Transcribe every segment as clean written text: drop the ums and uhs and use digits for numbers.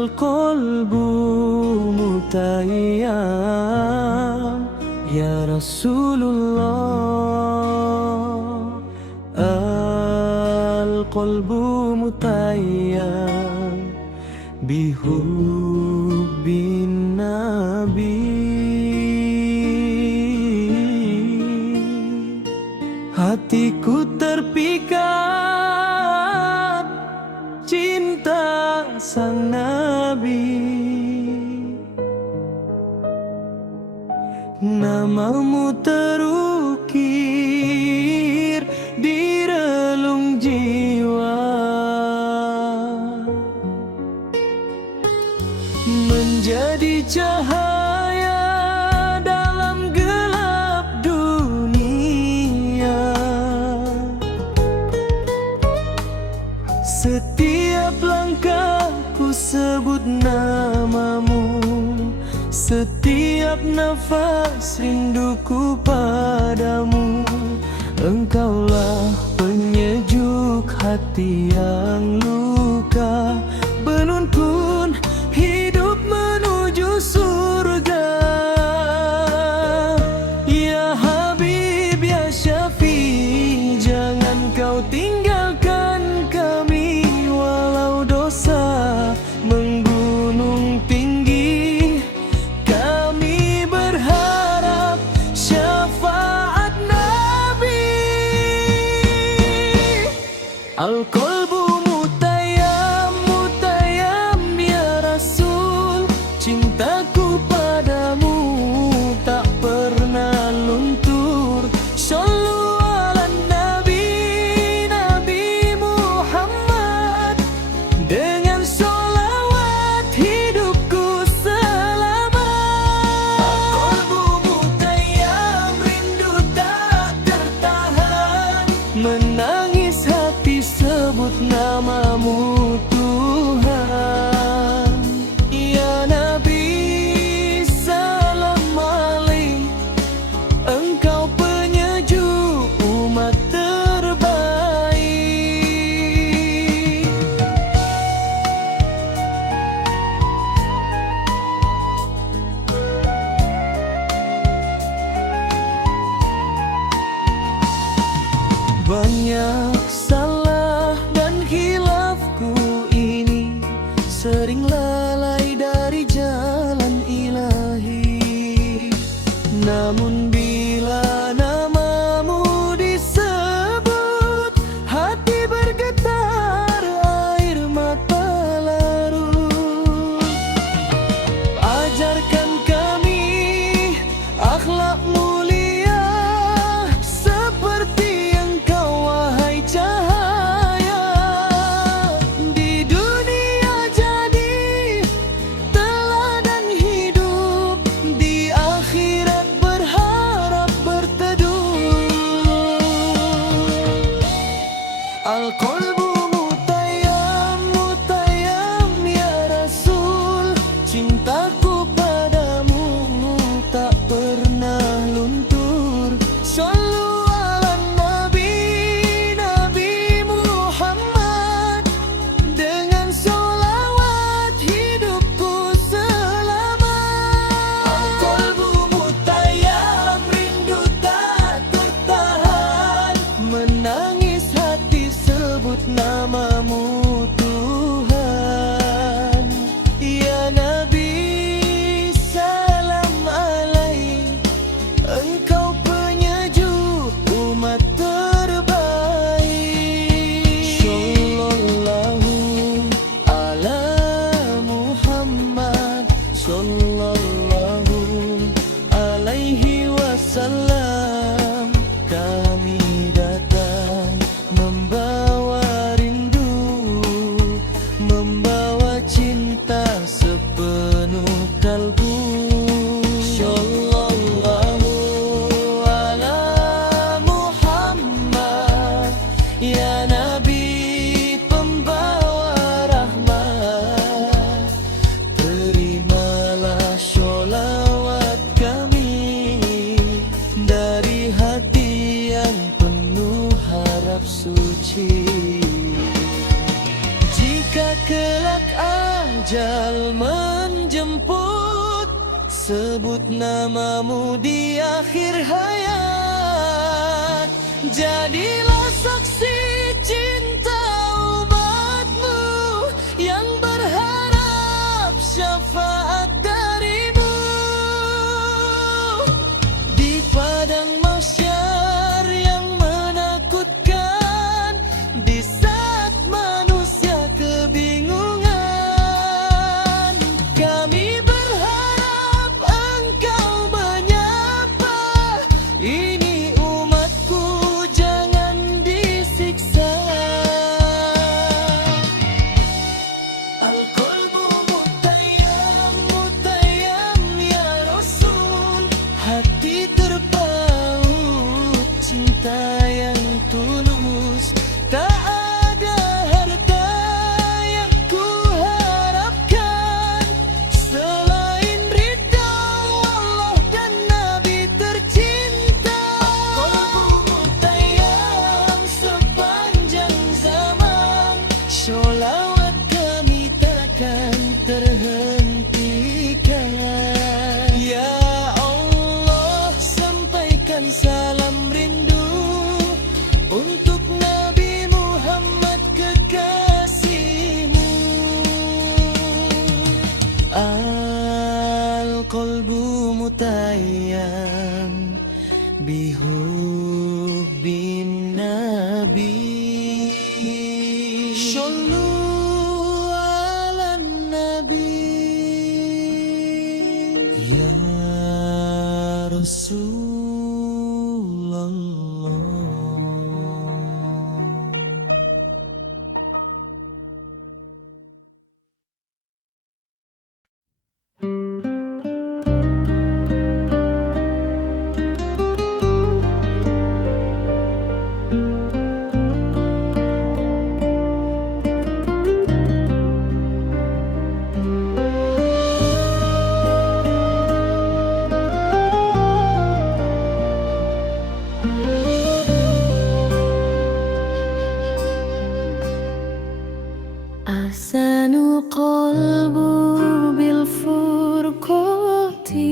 القلب متيم يا رسول الله، القلب متيم بحب النبي. Hatiku terpikat cinta sang Nabi, namamu terukir di relung jiwa, menjadi cahaya dalam gelap dunia. Setiap langkahku sebut namamu, setiap nafas rinduku padamu. Engkaulah penyejuk hati yang luka, penuntun hidup menuju surga. Ya Habib, ya Syafi', jangan kau tinggalkan kami walau dosa menggunung tinggi. Kami berharap syafaat Nabi. Al-qalbu mutayyam, mutayyam ya Rasul, cintaku padamu tak pernah luntur. Shallu ala Nabi, Nabi Muhammad, dengan sholawat hidupku selamat. Al-qalbu mutayyam, rindu tak tertahan, menangis hati sebut namamu Tuhan. Ya Nabi, salam ajal menjemput, sebut namamu di akhir hayat. Jadilah saksi cinta umatmu yang berharap syafaat darimu. Di padang mahsyar yang menakutkan, di saat manusia kebingungan, kami berharap engkau menyapa. Ini umatku, jangan disiksa. Al-qalbu mutayyam, mutayyam ya Rasul. Hati terpaut cinta yang tulus. Tak ada harta yang ku harapkan selain ridha Allah dan Nabi tercinta. Qalbu mutayyam sepanjang zaman, sholawat kami takkan terhentikan. Ya Allah, sampaikan salam rindu untuk Nabi Muhammad kekasihmu. Al-qalbu mutayyam bihubbin Nabi. Shollu ala Nabi ya Rasulullah. Ahsanu qalbu bil furqati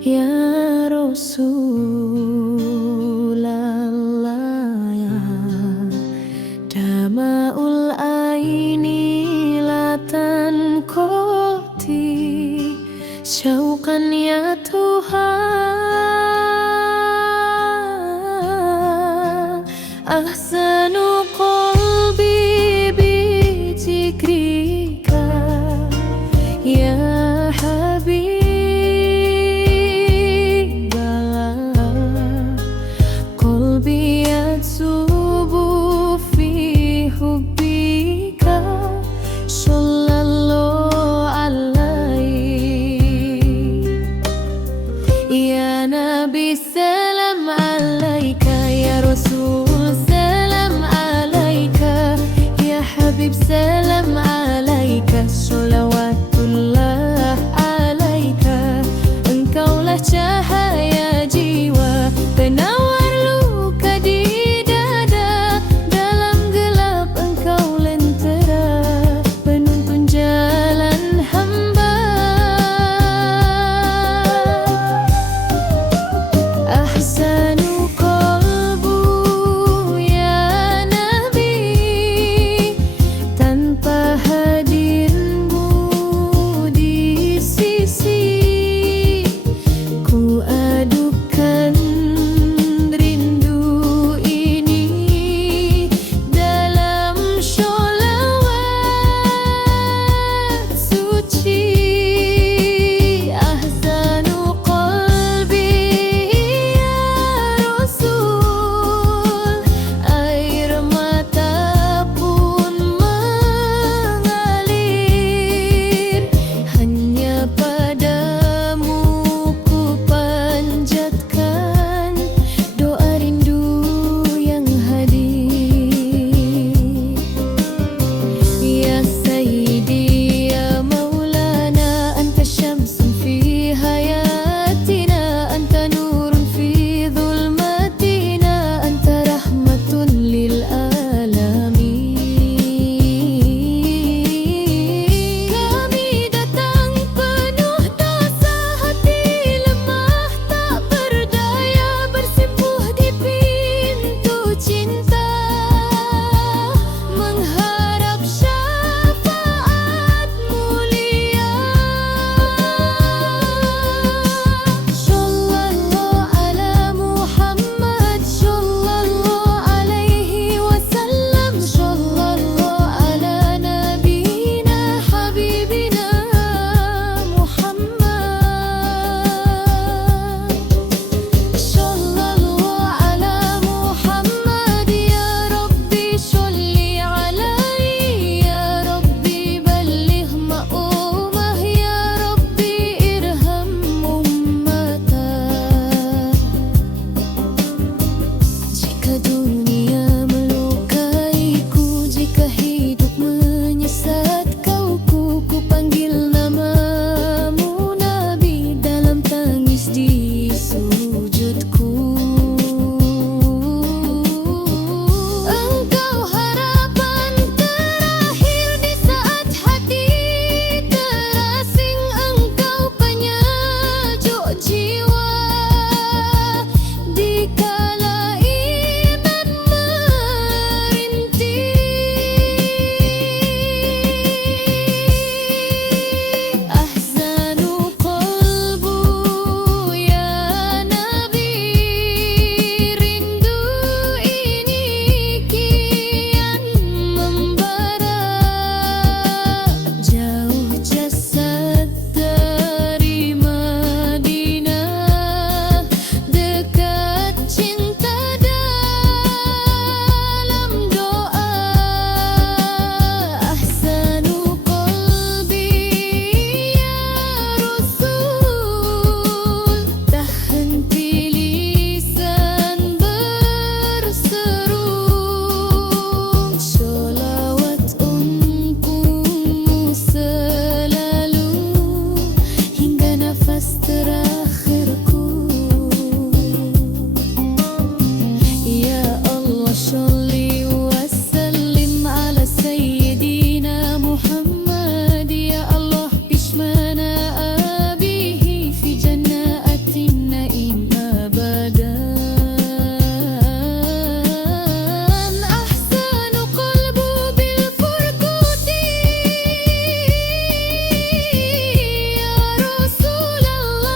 ya Rasulallah, ya dama'ul aini la tanqati syauqan ya Tuhan. Ahsanu qalbi bizikrika ya Habiballah, qalbi yatsubu fi hubbika sallallahu alaihi ya نفس تراخركو. يا الله صلي وسلم على سيدنا محمد. يا الله بشمانا أبيه في جنات النعيم أبدا. أحسن قلبه بالفرقوت يا رسول الله.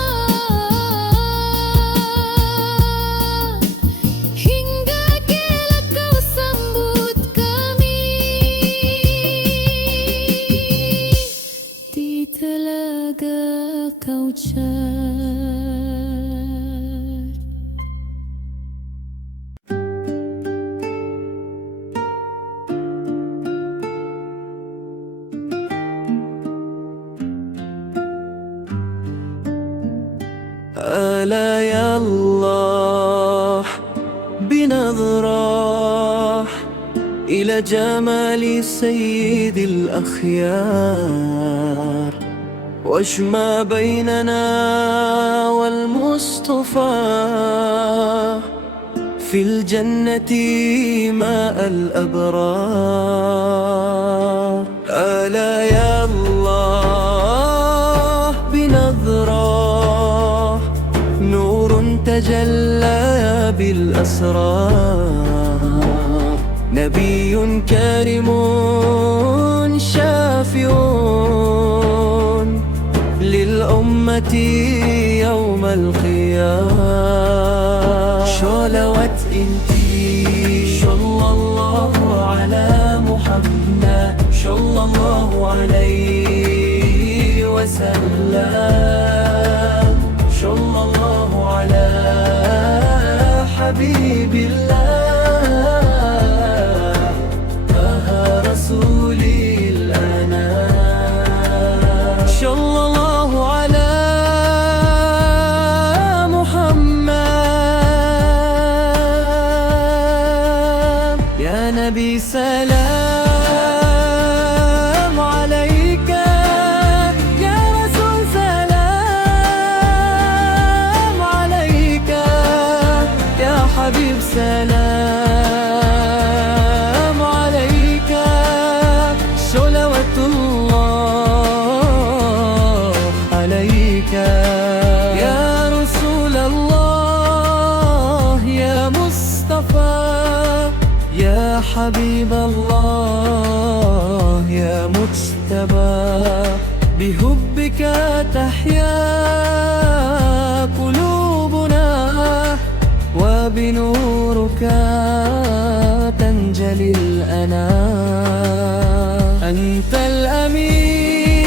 Hingga kelak kau sambut kami di telaga Kautsar. ألا يا الله بنظرة إلى جمال سيد الأخيار، واجمع بيننا والمصطفى في الجنة ماء الأبرار. ألا يا الله بنظرة نور تجلى بالأسرار، نبي كريم شافع للأمة يوم القيامة. شلوت انتي صلى الله على محمد صلى الله عليه وسلم. صلى الله على حبيب الله طه رسول الأنام. صلى الله على محمد يا نبي سلام عليك، يا رسول سلام عليك، يا حبيب سلام عليك. صلوات الله عليك يا رسول الله، يا مصطفى، يا حبيب الله، يا مجتبى. بحبك تحيا قلوبنا وبنورك تنجلي الأنام. أنت الأمين،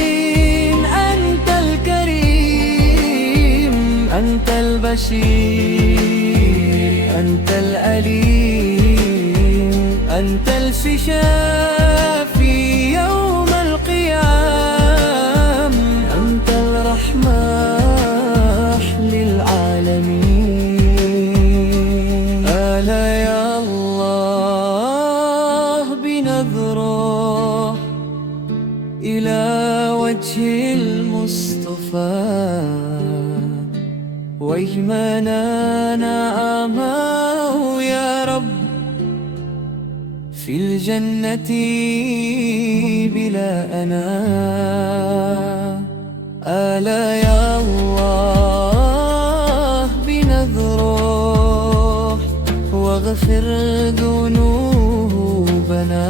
أنت الكريم، أنت البشير، أنت الأليم، أنت الشفاء في يوم القيام، أنت الرحمة للعالمين. ألا يا الله بنظرة إلى وجه المصطفى، واجمعنا نعمه يا رب في الجنة بلا أنام. ألا يا الله بنظره واغفر ذنوبنا،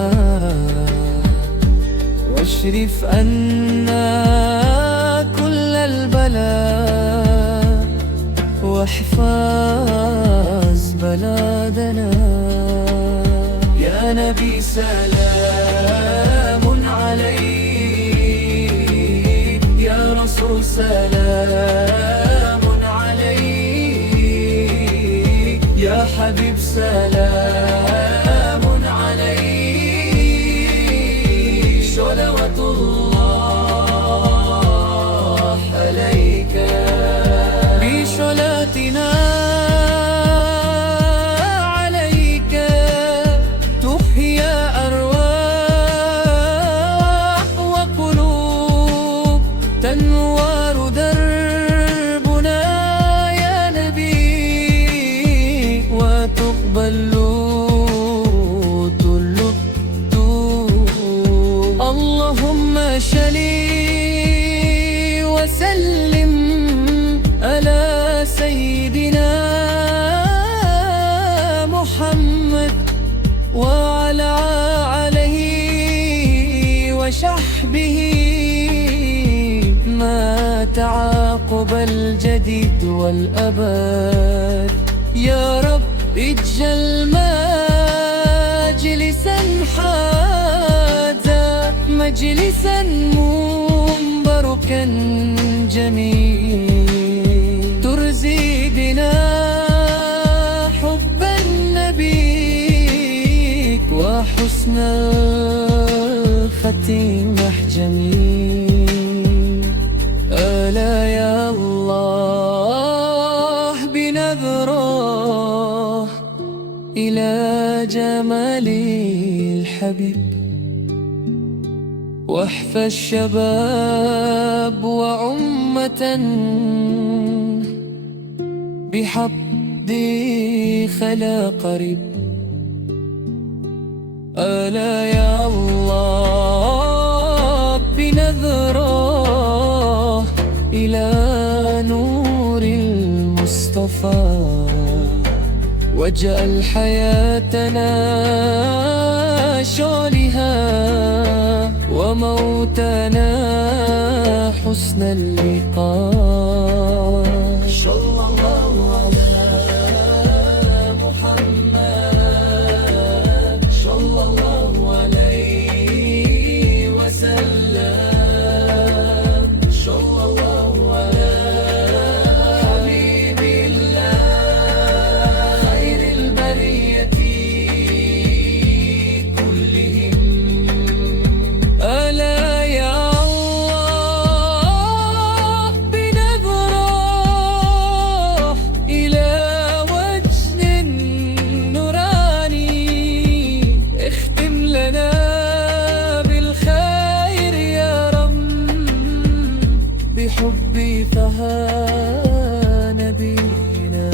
واشرف عنا كل البلاء، واحفظ بلادنا. يا نبي سلام عليك، يا رسول سلام عليك، يا حبيب سلام عليك. صلوات الله عليك بصلاتنا عليك تحيا أرواح وقلوب، تنور درب سيدنا محمد وعلى عليه وشحبه ما تعاقب الجديد والأبد. يا رب اجعل مجلسا هذا مجلسا مباركا جميل ترزقنا حب النبي وحسن الختيمة جميل. ألا يا الله بنظره إلى جمال الحبيب واحفظ الشباب وأمة بحد خلا قريب. ألا يا الله بنظره إلى نور المصطفى واجعل حياتنا شعلها وموتنا حسن اللقاء. صلى الله على محمد صلى الله عليه وسلم. صلى الله على حبيب الله خير البرية كلهم. ألا يا الله بنظره إلى وجه نوراني اختم لنا بالخير يا رب بحبي فها نبينا.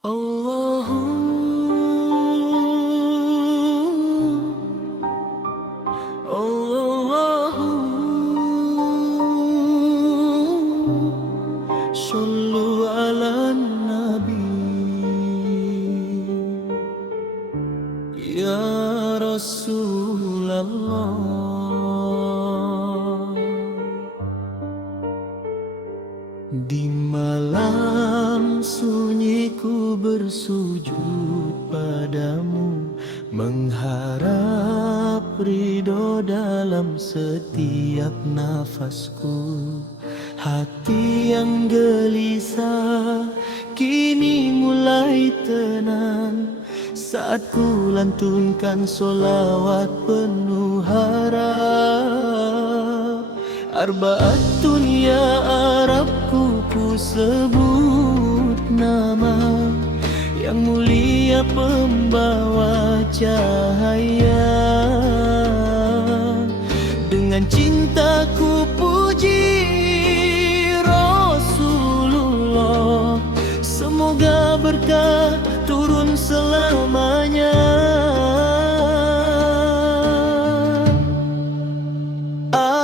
الله الله صلوا على النبي يا رسول الله. Di malam sunyiku bersujud padamu, mengharap ridho dalam setiap nafasku. Hati yang gelisah kini mulai tenang saat ku lantunkan solawat penuh harap. Arbaatun ya Arabku ku sebut nama yang mulia pembawa cahaya. Dengan cintaku puji Rasulullah, semoga berkah turun selamanya.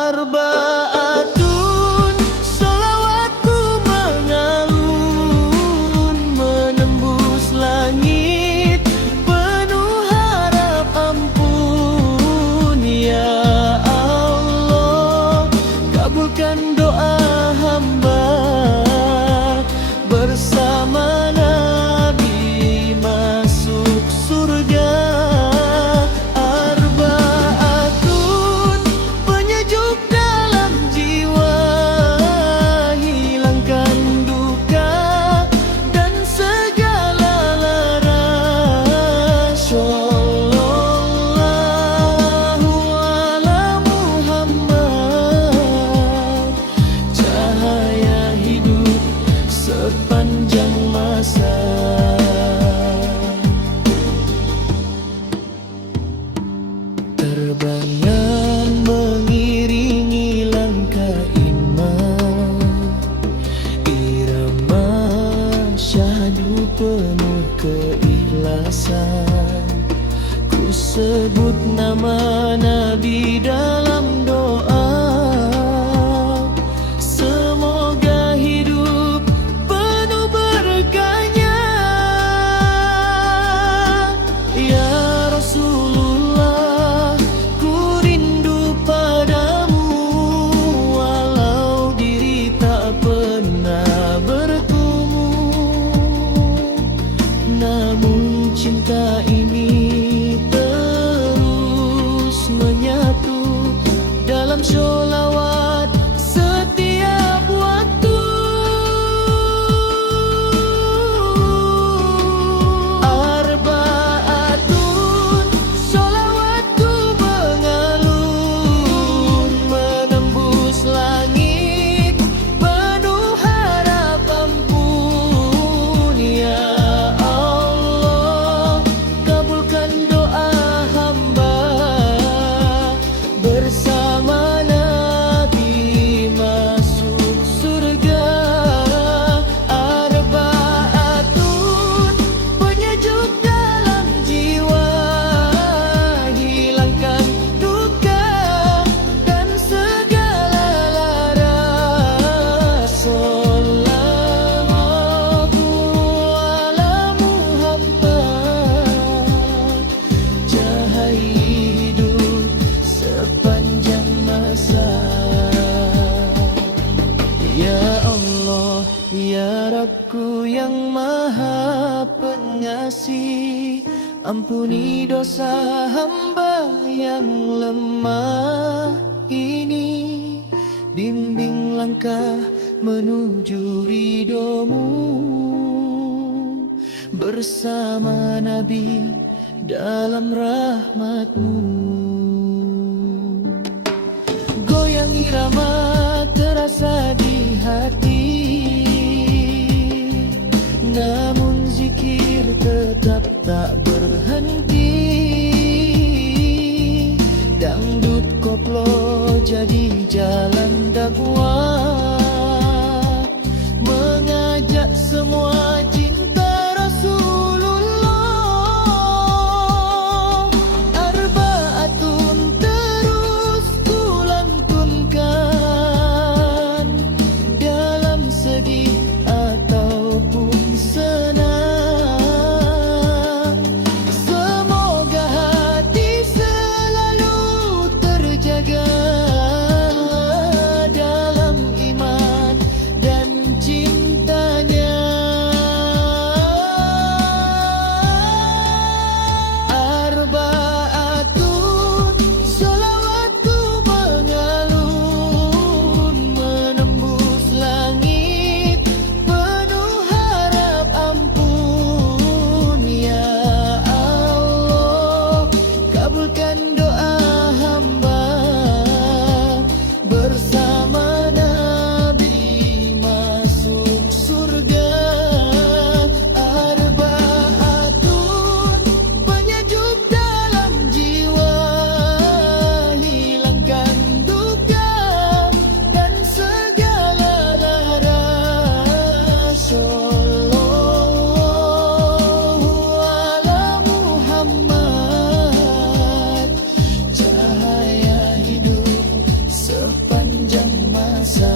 Arbaatun salawatku mengalun menembus langit penuh harap ampun. Ya Allah, kabulkan doa hamba bersama Nabi masuk surga. Arbaatun penyejuk dalam jiwa, hilangkan duka dan segala lara. Sallallahu ala Muhammad, cahaya hidup sepanjang masa. Terbayang mengiringi langkah imam, irama syahdu penuh keikhlasan. Ku sebut nama Nabi dalam doa. Semoga hidup penuh berkahnya. Ya Rasulullah, ku rindu padamu, walau diri tak pernah bertemu. Namun cinta ini terus menyatu dalam sholawat setiap waktu. Arbaatun sholawatku mengalun, menembus langit penuh harap ampun. Ya Allah, kabulkan doa hamba bersama Nabi masuk surga. Arbaatun penyejuk dalam jiwa, hilangkan duka dan segala lara. Sallallahu ala Muhammad, cahaya hidup sepanjang masa. Ya Allah, ya Rabbku yang maha pengasih, ampuni dosa hamba yang lemah ini. Bimbing langkah menuju ridhomu bersama Nabi dalam rahmatmu. Goyang irama terasa di hati, namun zikir tetap tak berhenti. Dangdut koplo jadi jalan dakwah, mengajak semua cinta Rasulullah. Arbaatun terus kulantunkan dalam sedih ataupun senang. Semoga hati selalu terjaga dalam iman dan cintanya. Arbaatun sholawatku mengalun, menembus langit penuh harap ampun. Ya Allah, kabulkan doa hamba bersama Nabi masuk surga. Arbaatun penyejuk dalam jiwa, hilangkan duka dan segala lara. Sallallahu ala Muhammad, cahaya hidup sepanjang masa.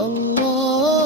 Allah,